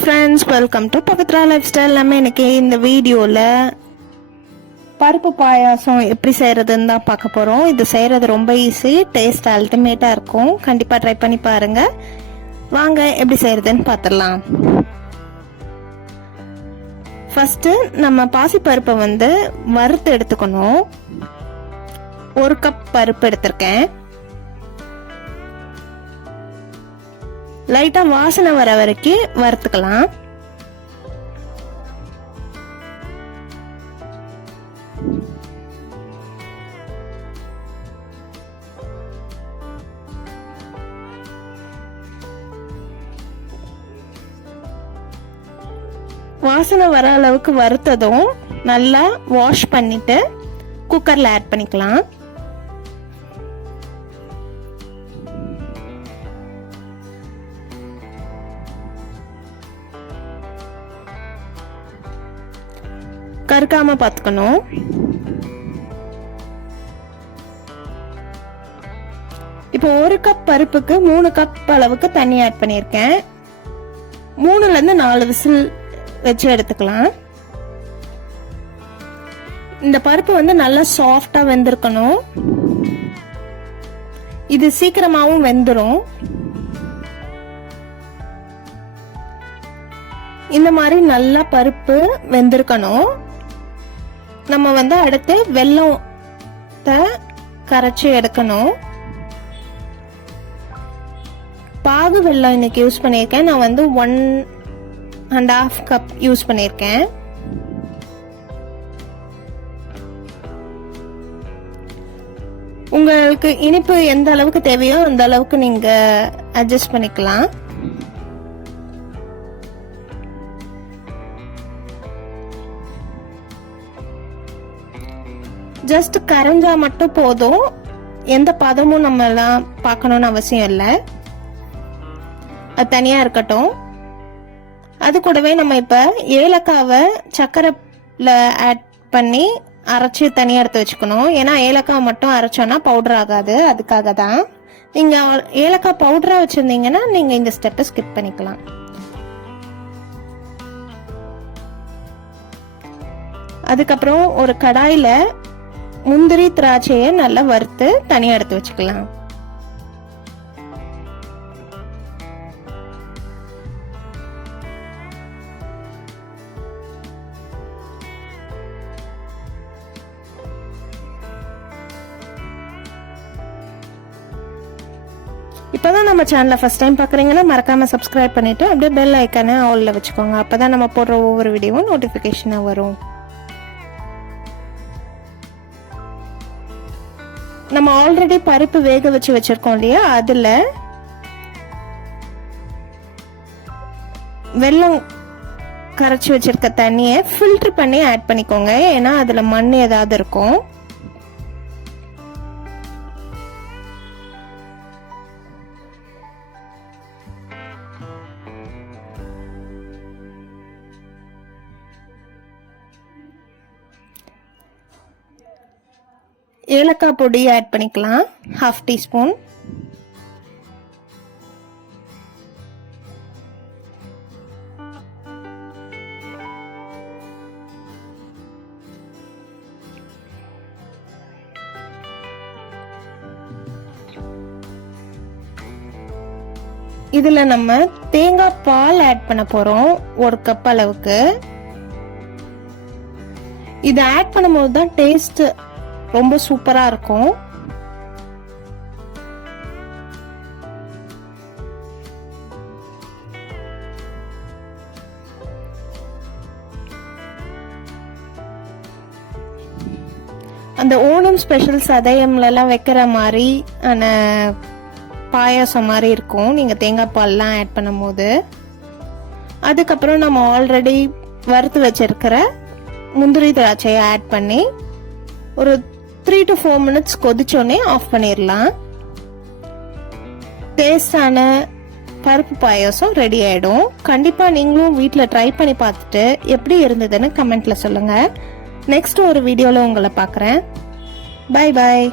Friends welcome to பக்கத்ரா life style நம்ம இன்னைக்கு இந்த வீடியோவில் பருப்பு பாயாசம் எப்படி செய்கிறதுன்னு தான் பார்க்க போகிறோம் இது செய்கிறது ரொம்ப ஈஸி டேஸ்ட் அல்டிமேட்டாக இருக்கும். கண்டிப்பாக ட்ரை பண்ணி பாருங்கள் வாங்க எப்படி செய்கிறதுன்னு பார்த்துடலாம் ஃபஸ்ட்டு நம்ம பாசிப்பருப்பை வந்து வறுத்து எடுத்துக்கணும். ஒரு கப் பருப்பு எடுத்திருக்கேன். லைட்டா வாசனை வர வரைக்கும் வறுத்துக்கலாம். வாசனை வர அளவுக்கு வறுத்ததும் நல்லா வாஷ் பண்ணிட்டு குக்கரில் ஆட் பண்ணிக்கலாம். கருக்காம பார்த்துக்கணும் இப்போ ஒரு கப் பருப்புக்கு மூணு கப் அளவுக்கு தண்ணி ஆட் பண்ணியிருக்கேன். மூணுல இருந்து நாலு விசில் வச்சு எடுத்துக்கலாம். இந்த பருப்பு வந்து நல்லா சாஃப்டா வெந்திருக்கணும். இது சீக்கிரமாவும் வெந்துடும் இந்த மாதிரி நல்லா பருப்பு வெந்திருக்கணும். நம்ம வந்து அடுத்து வெள்ளத்தை கரைச்சி எடுக்கணும். பாகு வெல்லம் இன்னைக்கு யூஸ் பண்ணியிருக்கேன். நான் வந்து one and half cup use பண்ணியிருக்கேன். உங்களுக்கு இனிப்பு எந்த அளவுக்கு தேவையோ அந்த அளவுக்கு நீங்க அட்ஜஸ்ட் பண்ணிக்கலாம். ஜஸ்ட் கரைஞ்சா மட்டும் போதும். எந்த பதமும் நம்ம எல்லாம் பார்க்கணும்னு அவசியம் இல்லை. அது தனியா இருக்கட்டும். அது கூடவே நம்ம இப்ப ஏலக்காவை சக்கரைல ஆட் பண்ணி அரைச்சி தனியா எடுத்து வச்சுக்கணும். ஏன்னா ஏலக்காய் மட்டும் அரைச்சோன்னா பவுடர் ஆகாது. அதுக்காக தான். நீங்க ஏலக்காய் பவுடரா வச்சிருந்தீங்கன்னா நீங்க இந்த ஸ்டெப்பை ஸ்கிப் பண்ணிக்கலாம். அதுக்கப்புறம் ஒரு கடாயில முந்திரி திராட்சையை நல்லா வறுத்து தனியா எடுத்து வச்சுக்கலாம். இப்போதான் நம்ம சேனலை ஃபஸ்ட் டைம் பார்க்குறீங்கன்னா மறக்காம சப்ஸ்கிரைப் பண்ணிட்டு அப்படியே பெல் ஐக்கானை ஆலில் வச்சுக்கோங்க. அப்பதான் நம்ம போடுற ஒவ்வொரு வீடியோவும் நோட்டிஃபிகேஷனாக வரும். நம்ம ஆல்ரெடி பருப்பு வேக வச்சு வச்சிருக்கோம் இல்லையா? அதுல வெல்லம் கரைச்சி வச்சிருக்க தண்ணியை ஃபில்ட்ரு பண்ணி ஆட் பண்ணிக்கோங்க. ஏன்னா அதுல மண் ஏதாவது இருக்கும். ஏலக்காய் பொடி ஆட் பண்ணிக்கலாம். ஹாஃப் டீஸ்பூன் இதுல நம்ம தேங்காய் பால் ஆட் பண்ண போறோம் ஒரு கப் அளவுக்கு. இதை ஆட் பண்ணும்போது தான் டேஸ்ட் ரொம்ப சூப்பராக இருக்கும். அந்த ஓணம் ஸ்பெஷல் சதயம்லலாம் வைக்கிற மாதிரி அந்த பாயாசம் மாதிரி இருக்கும். நீங்கள் தேங்காய் பால்லாம் ஆட் பண்ணும்போது. அதுக்கப்புறம் நம்ம ஆல்ரெடி வறுத்து வச்சிருக்கிற முந்திரி திராட்சையை ஆட் பண்ணி ஒரு த்ரீ டு ஃபோர் மினிட்ஸ் கொதிச்சோடனே ஆஃப் பண்ணிடலாம் டேஸ்டான பருப்பு பாயாசம் ரெடி ஆயிடும். கண்டிப்பாக நீங்களும் வீட்டில் ட்ரை பண்ணி பார்த்துட்டு எப்படி இருந்ததுன்னு கமெண்ட்ல சொல்லுங்க. நெக்ஸ்ட் ஒரு வீடியோவில் உங்களை பார்க்குறேன். Bye bye